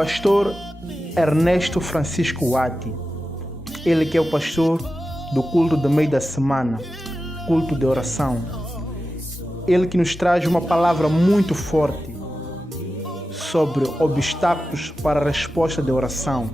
Pastor Ernesto Francisco Wati, ele que é o pastor do culto do meio da semana, culto de oração. Ele que nos traz uma palavra muito forte sobre obstáculos para a resposta de oração.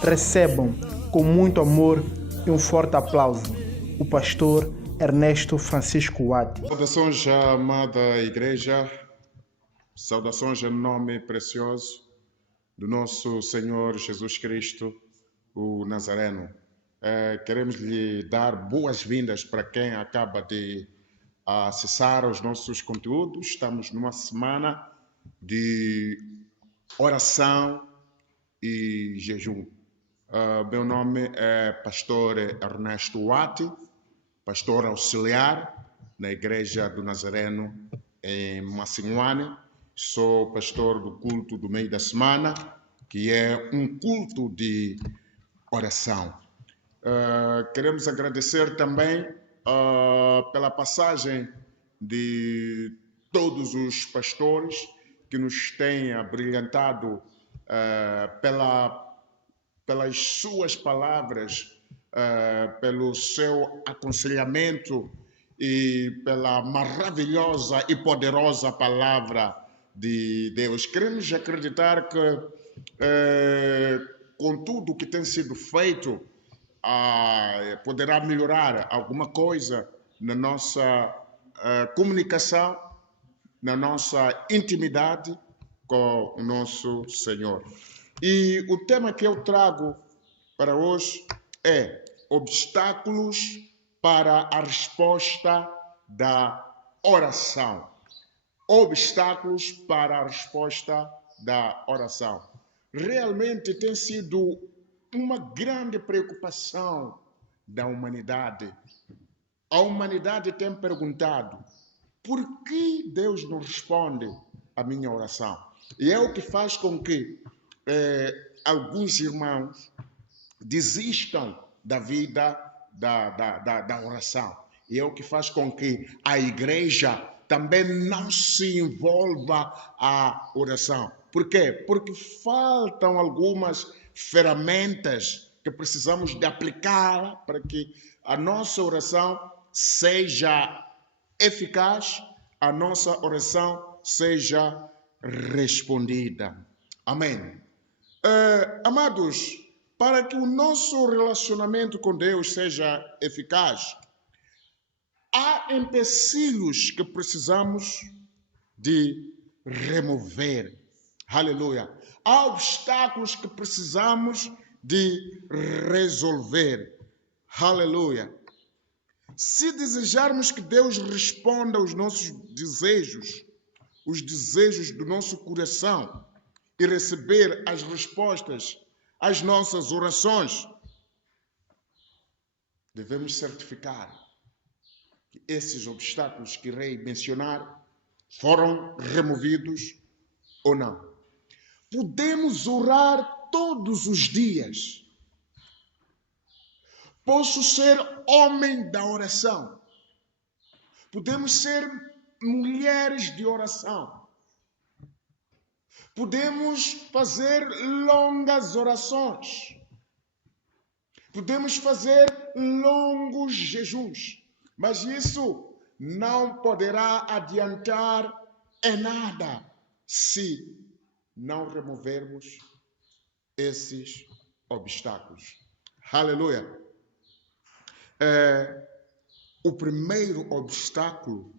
Recebam com muito amor e um forte aplauso o pastor Ernesto Francisco Wati. Saudações à amada igreja, saudações em nome precioso do nosso Senhor Jesus Cristo, o Nazareno. Queremos lhe dar boas-vindas para quem acaba de acessar os nossos conteúdos. Estamos numa semana de oração e jejum. Meu nome é pastor Ernesto Wati, pastor auxiliar na Igreja do Nazareno em Massinguane. Sou pastor do culto do meio da semana, que é um culto de oração. Queremos agradecer também pela passagem de todos os pastores que nos têm abrilhantado pelas suas palavras, pelo seu aconselhamento e pela maravilhosa e poderosa palavra de Deus. Queremos acreditar que com tudo que tem sido feito, poderá melhorar alguma coisa na nossa comunicação, na nossa intimidade com o nosso Senhor. E o tema que eu trago para hoje é obstáculos para a resposta da oração. Obstáculos para a resposta da oração. Realmente tem sido uma grande preocupação da humanidade. A humanidade tem perguntado: por que Deus não responde à minha oração? E é o que faz com que alguns irmãos desistam da vida da oração. E é o que faz com que a igreja também não se envolva a oração. Por quê? Porque faltam algumas ferramentas que precisamos de aplicar para que a nossa oração seja eficaz, a nossa oração seja respondida. Amém. Amados, para que o nosso relacionamento com Deus seja eficaz, há empecilhos que precisamos de remover. Aleluia. Há obstáculos que precisamos de resolver. Aleluia. Se desejarmos que Deus responda aos nossos desejos, os desejos do nosso coração, e receber as respostas às nossas orações, devemos certificar que esses obstáculos que irei mencionar foram removidos ou não. Podemos orar todos os dias. Posso ser homem da oração. Podemos ser mulheres de oração. Podemos fazer longas orações. Podemos fazer longos jejuns. Mas isso não poderá adiantar em nada se não removermos esses obstáculos. Aleluia. O primeiro obstáculo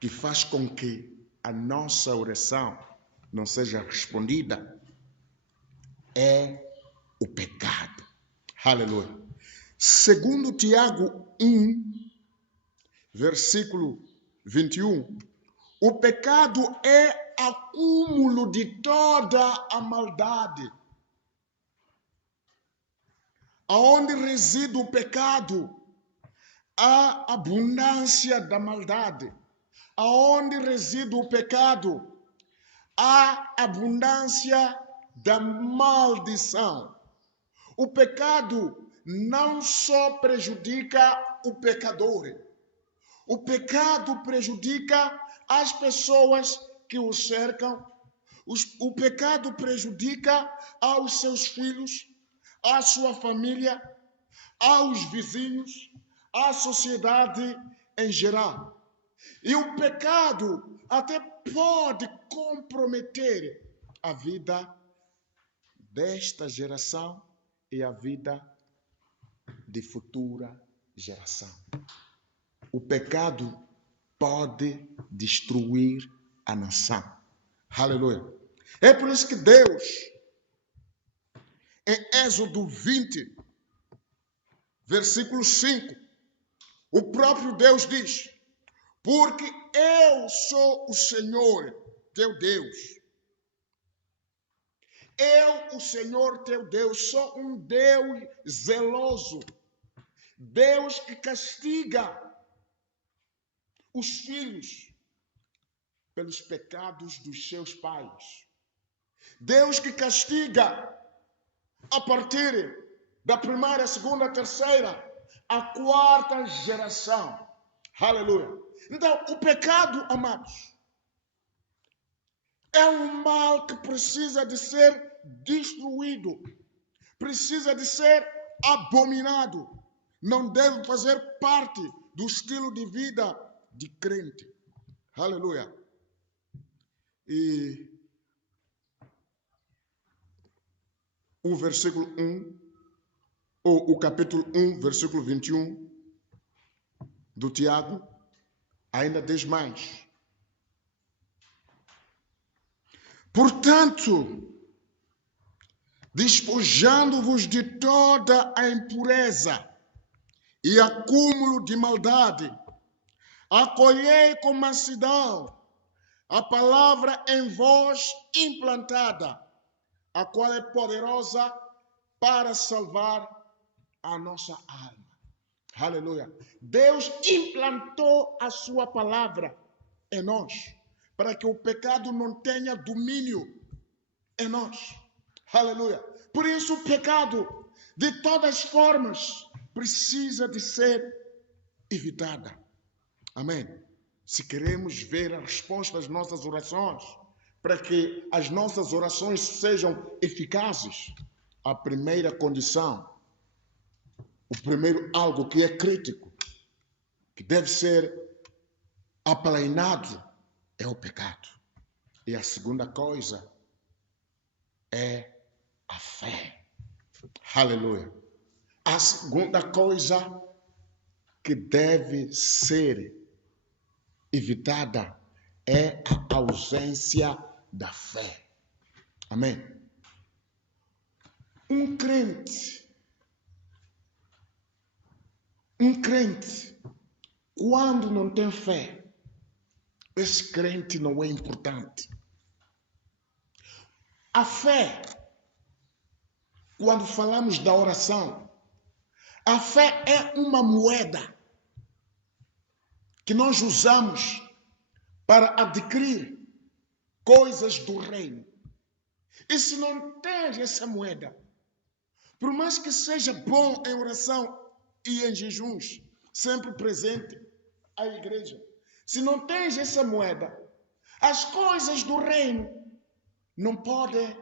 que faz com que a nossa oração não seja respondida é o pecado. Aleluia. Segundo Tiago 1, versículo 21, o pecado é acúmulo de toda a maldade. Aonde reside o pecado, há abundância da maldade. Aonde reside o pecado, há abundância da maldição. O pecado não só prejudica o pecador, o pecado prejudica as pessoas que o cercam, O pecado prejudica aos seus filhos, à sua família, aos vizinhos, à sociedade em geral. E o pecado até pode comprometer a vida desta geração e a vida de futura geração. O pecado pode destruir a nação. Aleluia. É por isso que Deus, em Êxodo 20, versículo 5, o próprio Deus diz: porque eu sou o Senhor, teu Deus. Eu, o Senhor, teu Deus, sou um Deus zeloso. Deus que castiga os filhos pelos pecados dos seus pais. Deus que castiga a partir da primeira, segunda, terceira, a quarta geração. Aleluia. Então, o pecado, amados, é um mal que precisa de ser destruído, precisa de ser abominado, não deve fazer parte do estilo de vida de crente. Aleluia. E o versículo 1, ou o capítulo 1, versículo 21 do Tiago, ainda diz mais. Portanto, despojando-vos de toda a impureza e acúmulo de maldade, acolhei com mansidão a palavra em vós implantada, a qual é poderosa para salvar a nossa alma. Aleluia. Deus implantou a sua palavra em nós, para que o pecado não tenha domínio em nós. Aleluia. Por isso o pecado, de todas as formas, precisa de ser evitada. Amém. Se queremos ver a resposta às nossas orações, para que as nossas orações sejam eficazes, a primeira condição, o primeiro algo que é crítico, que deve ser aplanado, é o pecado. E a segunda coisa é a fé. Aleluia. A segunda coisa que deve ser evitada é a ausência da fé. Amém. Um crente, quando não tem fé, esse crente não é importante. A fé, quando falamos da oração, a fé é uma moeda que nós usamos para adquirir coisas do reino. E se não tens essa moeda, por mais que seja bom em oração e em jejuns, sempre presente à igreja, se não tens essa moeda, as coisas do reino não podem,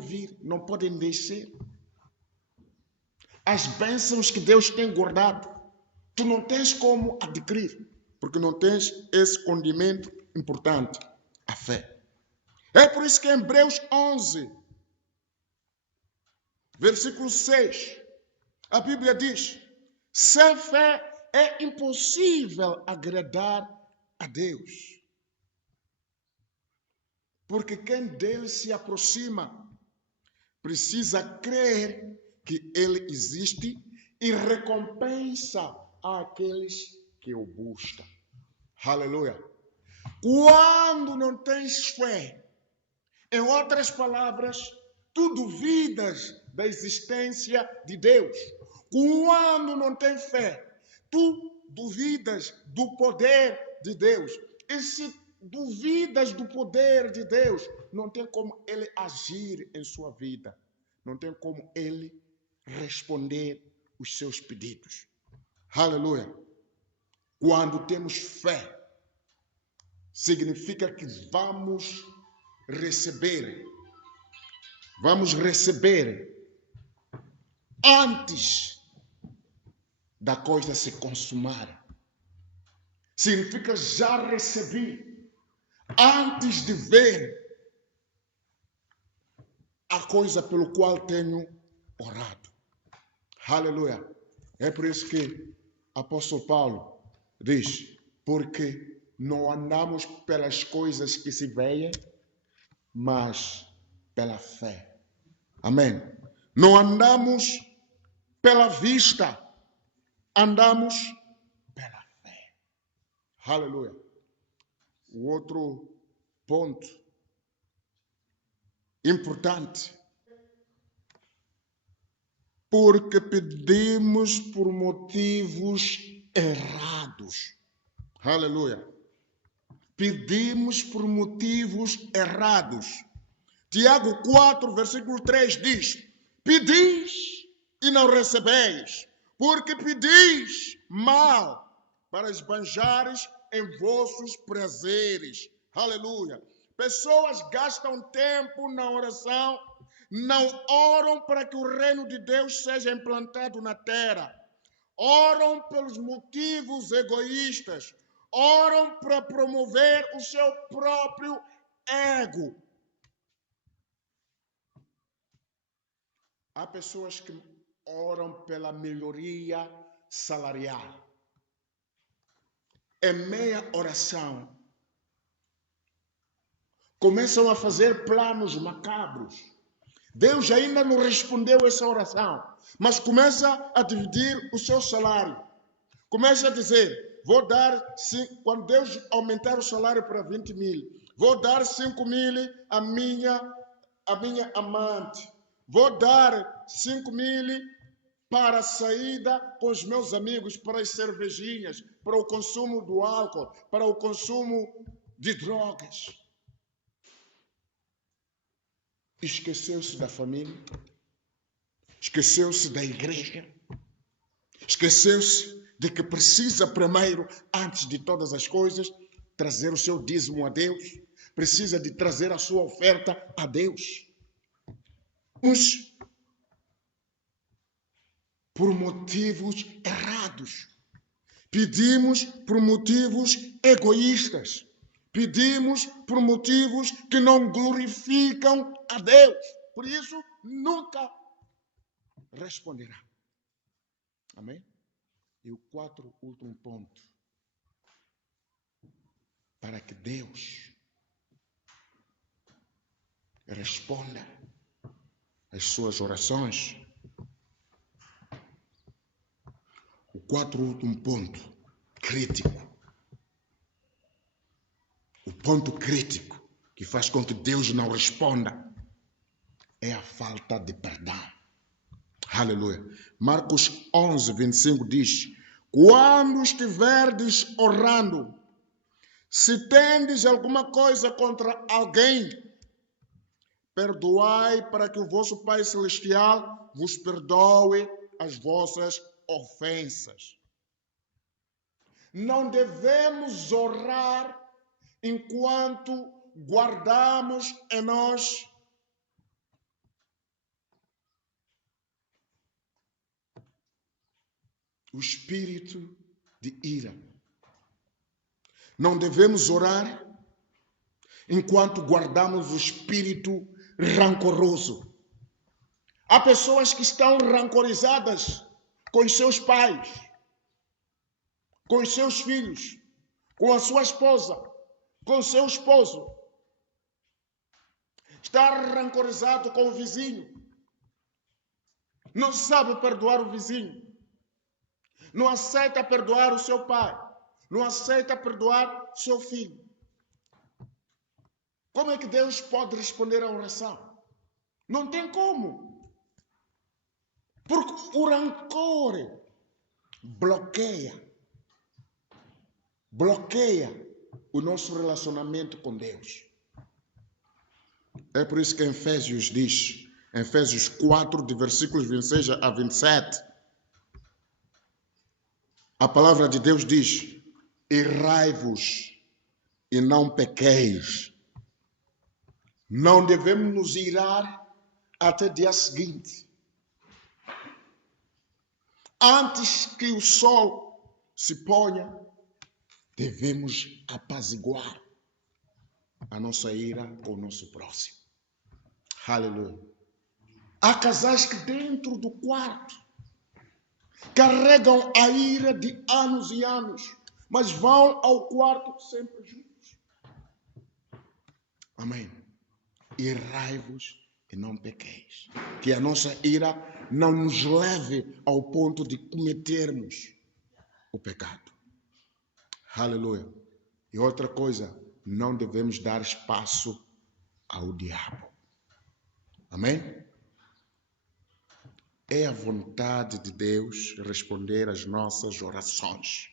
vir, não podem descer. As bênçãos que Deus tem guardado, tu não tens como adquirir, porque não tens esse condimento importante, a fé. É por isso que em Hebreus 11, versículo 6, a Bíblia diz: sem fé é impossível agradar a Deus, porque quem dele se aproxima precisa crer que ele existe e recompensa àqueles que o buscam. Aleluia. Quando não tens fé, em outras palavras, tu duvidas da existência de Deus. Quando não tens fé, tu duvidas do poder de Deus. E se duvidas do poder de Deus, não tem como ele agir em sua vida. Não tem como ele responder os seus pedidos. Aleluia. Quando temos fé, significa que vamos receber. Vamos receber antes da coisa se consumar. Significa já recebi antes de ver a coisa pelo qual tenho orado. Aleluia. É por isso que o apóstolo Paulo diz, porque não andamos pelas coisas que se veem, mas pela fé. Amém. Não andamos pela vista, andamos pela fé. Aleluia. O outro ponto importante, porque pedimos por motivos errados. Aleluia. Pedimos por motivos errados. Tiago 4, versículo 3 diz, pedis e não recebeis, porque pedis mal para esbanjares em vossos prazeres. Aleluia. Pessoas gastam tempo na oração, não oram para que o reino de Deus seja implantado na terra. Oram pelos motivos egoístas. Oram para promover o seu próprio ego. Há pessoas que oram pela melhoria salarial. Em meia oração, começam a fazer planos macabros. Deus ainda não respondeu essa oração, mas começa a dividir o seu salário. Começa a dizer, vou dar, quando Deus aumentar o salário para 20 mil, vou dar 5 mil à minha amante. Vou dar 5 mil para a saída com os meus amigos, para as cervejinhas, para o consumo do álcool, para o consumo de drogas. Esqueceu-se da família, esqueceu-se da igreja, esqueceu-se de que precisa primeiro, antes de todas as coisas, trazer o seu dízimo a Deus, precisa de trazer a sua oferta a Deus. Mas por motivos errados. Pedimos por motivos egoístas. Pedimos por motivos que não glorificam a Deus. Por isso, nunca responderá. Amém? E o quarto último ponto. Para que Deus responda às suas orações. O quarto último ponto, crítico. O ponto crítico que faz com que Deus não responda é a falta de perdão. Aleluia. Marcos 11, 25 diz, quando estiverdes orando, se tendes alguma coisa contra alguém, perdoai para que o vosso Pai Celestial vos perdoe as vossas ofensas. Não devemos orar enquanto guardamos em nós o espírito de ira. Não devemos orar enquanto guardamos o espírito rancoroso. Há pessoas que estão rancorizadas com os seus pais, com os seus filhos, com a sua esposa, com o seu esposo. Está rancorizado com o vizinho. Não sabe perdoar o vizinho. Não aceita perdoar o seu pai. Não aceita perdoar seu filho. Como é que Deus pode responder à oração? Não tem como. Porque o rancor bloqueia o nosso relacionamento com Deus. É por isso que em Efésios diz, em Efésios 4, de versículos 26 a 27, a palavra de Deus diz, irai-vos e não pequeis. Não devemos nos irar até dia seguinte. Antes que o sol se ponha, devemos apaziguar a nossa ira com o nosso próximo. Aleluia. Há casais que dentro do quarto carregam a ira de anos e anos, mas vão ao quarto sempre juntos. Amém. Irai-vos e não pequeis. Que a nossa ira não nos leve ao ponto de cometermos o pecado. Aleluia. E outra coisa, não devemos dar espaço ao diabo. Amém? É a vontade de Deus responder às nossas orações.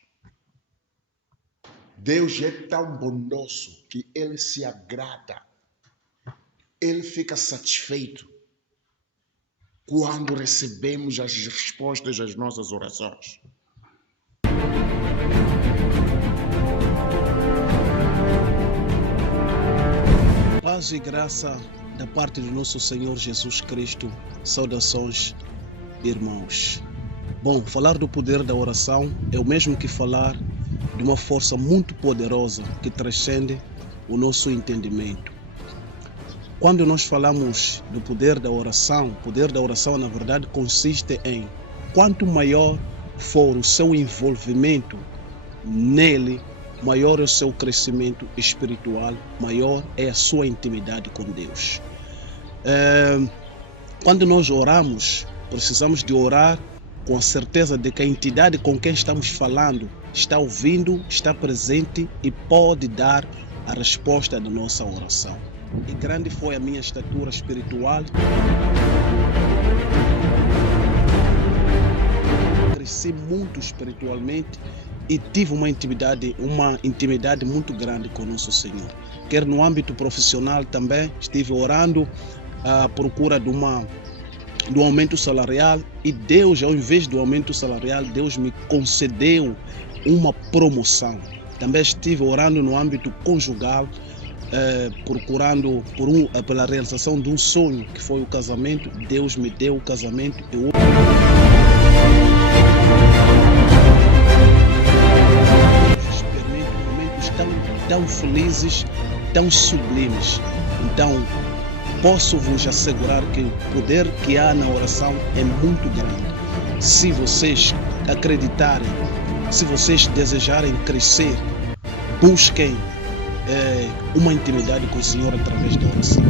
Deus é tão bondoso que Ele se agrada. Ele fica satisfeito quando recebemos as respostas às nossas orações. Paz e graça da parte do nosso Senhor Jesus Cristo. Saudações, irmãos. Bom, falar do poder da oração é o mesmo que falar de uma força muito poderosa que transcende o nosso entendimento. Quando nós falamos do poder da oração na verdade consiste em quanto maior for o seu envolvimento nele, maior é o seu crescimento espiritual, maior é a sua intimidade com Deus. Quando nós oramos, precisamos de orar com a certeza de que a entidade com quem estamos falando está ouvindo, está presente e pode dar a resposta da nossa oração. E grande foi a minha estatura espiritual. Cresci muito espiritualmente e tive uma intimidade muito grande com o nosso Senhor. Quer no âmbito profissional também, estive orando à procura do aumento salarial e Deus, ao invés do aumento salarial, Deus me concedeu uma promoção. Também estive orando no âmbito conjugal, procurando pela realização de um sonho que foi o casamento. Deus me deu o casamento. Experimento momentos tão felizes, tão sublimes. Então, posso vos assegurar que o poder que há na oração é muito grande. Se vocês acreditarem, se vocês desejarem crescer, busquem uma intimidade com o Senhor através da oração.